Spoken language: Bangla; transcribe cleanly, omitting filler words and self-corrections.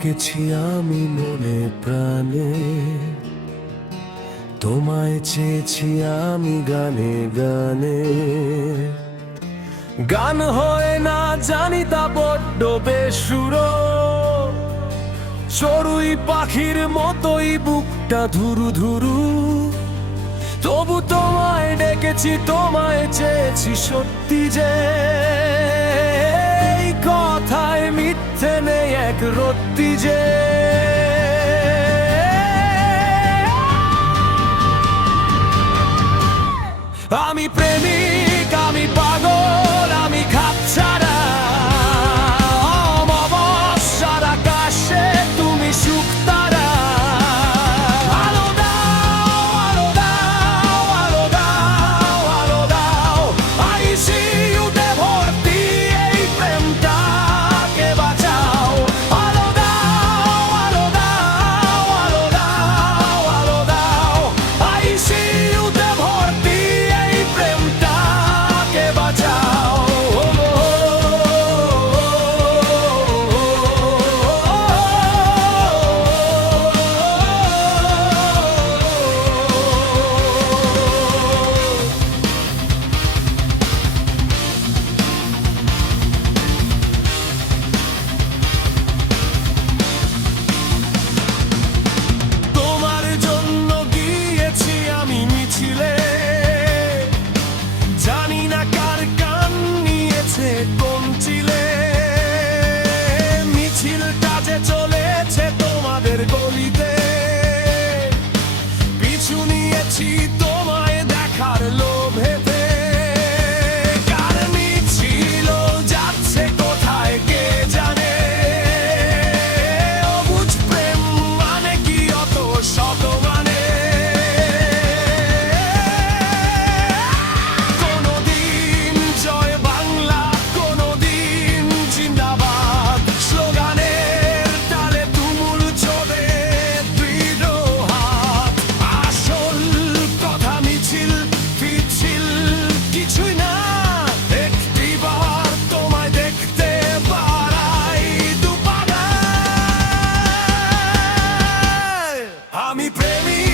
ডেকেছি আমি মনে প্রাণে, তোমায় চেয়েছি আমি গানে গানে। গান হয় না জানি তা বড্ড বেসুরো, চড়ুই পাখির মতোই বুকটা ধুরু ধুরু। তবু তোমায় ডেকেছি, তোমায় চেয়েছি সত্যি যে, এই কথায় মিথ্যে নেই এক রত্তি যে। আমি প্রেমিক, আমি পাগল, আমি খাপছাড়া। অমাবস্যার আকাশে তুমি শুকতারা। আলো দাও, আলো দাও, আলো দাও, আলো দাও। আইসিইউতে ভর্তি এই প্রেমটাকে বাঁচাও। আলো দাও, আলো দাও, আলো দাও, আলো দাও। আইসিইউতে ভর্তি প্রেমটাকে বাঁচাও। তোমার জন্য গিয়েছি আমি মিছিলে, জানি না কার কান নিয়েছে কোন চিলে। মিছিলটা যে চলেছে তোমাদের গলিতে, পিছু নিয়েছি তোমায় দেখার লোভেতে। কার মিছিল যাচ্ছে কোথায় কে জানে, অবুঝ প্রেম মানে কি অত শত মানে। কোনদিন জয় বাংলা, কোনদিন জিন্দাবাদ। স্লোগানের তালে তুমুল চলে দৃঢ় হাত। আসল কথা মিছিল পিছিল কিছুই না, একটিবার তোমায় দেখতে পারাই দুপাড়ায়। আমি প্রেমিক।